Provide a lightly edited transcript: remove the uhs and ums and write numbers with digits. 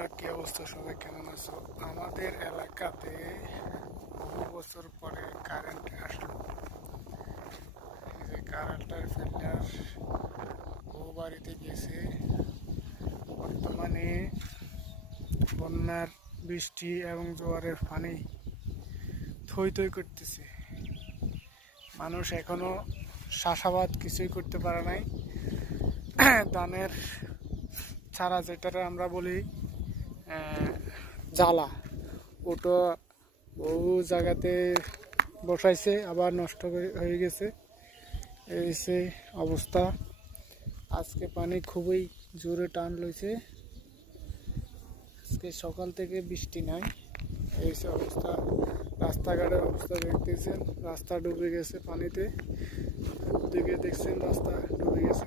বন্ধুরা, কি অবস্থা? সবাই কেমন আছো? আমাদের এলাকাতে বহু বছর পরে কারেন্ট আসলো। এই যে কারেন্টের ফিল্টার বহু বাড়িতে গেছে। বর্তমানে বন্যার বৃষ্টি এবং জোয়ারের পানি থই থই করতেছে। মানুষ এখনো চাষাবাদ কিছুই করতে পারে নাই। ধানের ছাড়া যেটা আমরা বলি জ্বালা, ওটা বহু জায়গাতে বসাইছে, আবার নষ্ট হয়ে গেছে। এই সেই অবস্থা। আজকে পানি খুবই জোরে টান লইছে। আজকে সকাল থেকে বৃষ্টি নাই। এই সে অবস্থা। রাস্তাঘাটের অবস্থা দেখতেছেন, রাস্তা ডুবে গেছে পানিতে। দিকে দেখছেন রাস্তা ডুবে গেছে।